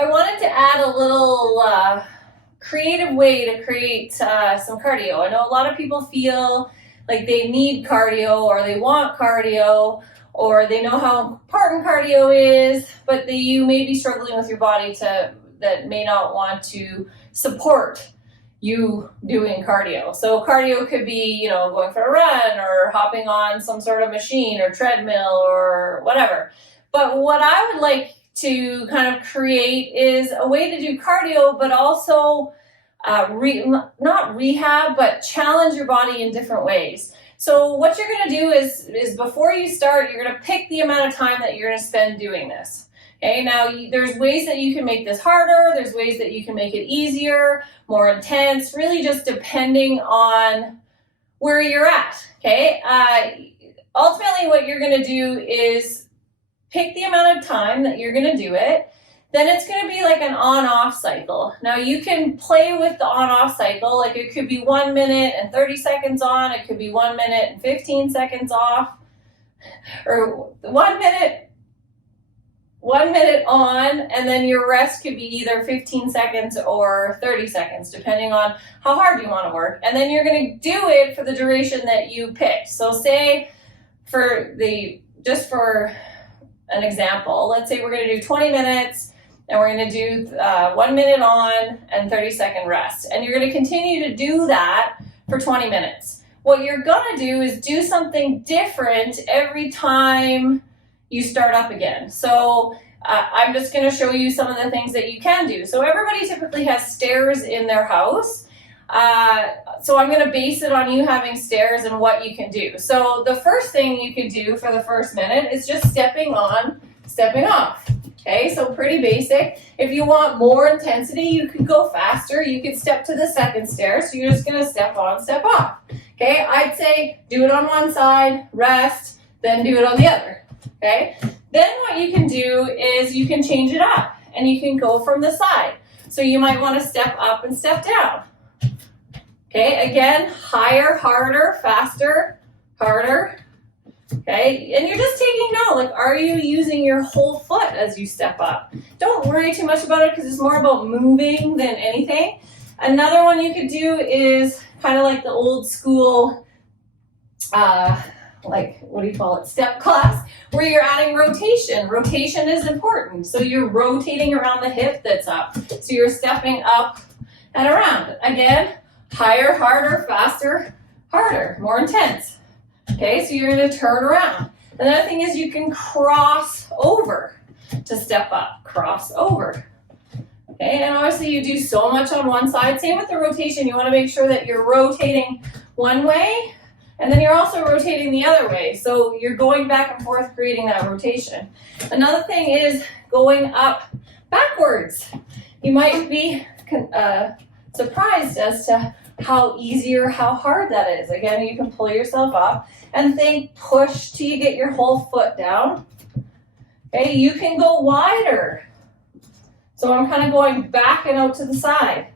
I wanted to add a little creative way to create some cardio. I know a lot of people feel like they need cardio or they want cardio or they know how important cardio is, but you may be struggling with your body that may not want to support you doing cardio. So cardio could be, going for a run or hopping on some sort of machine or treadmill or whatever. But what I would like to kind of create is a way to do cardio, but also not rehab, but challenge your body in different ways. So what you're going to do is before you start, you're going to pick the amount of time that you're going to spend doing this. Okay, now there's ways that you can make this harder, there's ways that you can make it easier, more intense, really just depending on where you're at. Okay, ultimately what you're going to do is pick the amount of time that you're going to do it. Then it's going to be like an on-off cycle. Now you can play with the on-off cycle, like it could be 1 minute and 30 seconds on, it could be 1 minute and 15 seconds off, or 1 minute on, and then your rest could be either 15 seconds or 30 seconds, depending on how hard you want to work. And then you're going to do it for the duration that you picked. So say just for an example, let's say we're going to do 20 minutes and we're going to do 1 minute on and 30-second rest. And you're going to continue to do that for 20 minutes. What you're going to do is do something different every time you start up again. So I'm just going to show you some of the things that you can do. So everybody typically has stairs in their house. So I'm going to base it on you having stairs and what you can do. So the first thing you can do for the first minute is just stepping on, stepping off. Okay, so pretty basic. If you want more intensity, you could go faster. You could step to the second stair. So you're just going to step on, step off. Okay, I'd say do it on one side, rest, then do it on the other. Okay, then what you can do is you can change it up and you can go from the side. So you might want to step up and step down. Okay, again, higher, harder, faster, harder. Okay, and you're just taking note, like, are you using your whole foot as you step up? Don't worry too much about it because it's more about moving than anything. Another one you could do is kind of like the old school, step class, where you're adding rotation. Rotation is important. So you're rotating around the hip that's up. So you're stepping up and around. Again, higher, harder, faster, harder, more intense. Okay, so you're going to turn around. Another thing is you can cross over to step up, cross over. Okay, and obviously you do so much on one side. Same with the rotation. You want to make sure that you're rotating one way, and then you're also rotating the other way. So you're going back and forth, creating that rotation. Another thing is going up backwards. You might be surprised as to how easy or how hard that is. Again, you can pull yourself up and think push till you get your whole foot down. Okay, you can go wider. So I'm kind of going back and out to the side.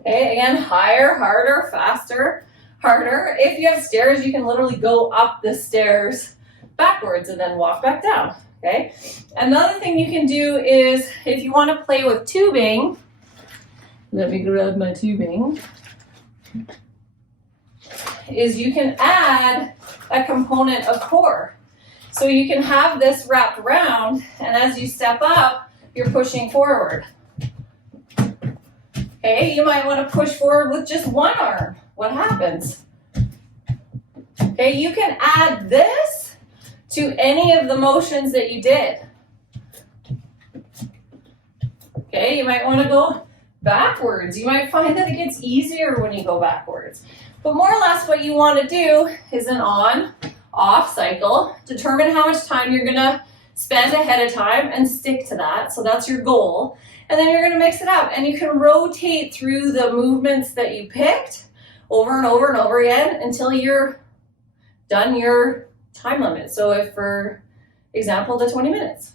Okay, again, higher, harder, faster, harder. If you have stairs, you can literally go up the stairs backwards and then walk back down. Okay, another thing you can do is if you want to play with tubing, let me grab my tubing, is you can add a component of core. So you can have this wrapped around, and as you step up, you're pushing forward. Okay, you might want to push forward with just one arm. What happens? Okay, you can add this to any of the motions that you did. Okay, you might want to go backwards. You might find that it gets easier when you go backwards. But more or less what you want to do is an on-off cycle. Determine how much time you're going to spend ahead of time and stick to that. So that's your goal. And then you're going to mix it up. And you can rotate through the movements that you picked over and over and over again until you're done your time limit. So if, for example, the 20 minutes.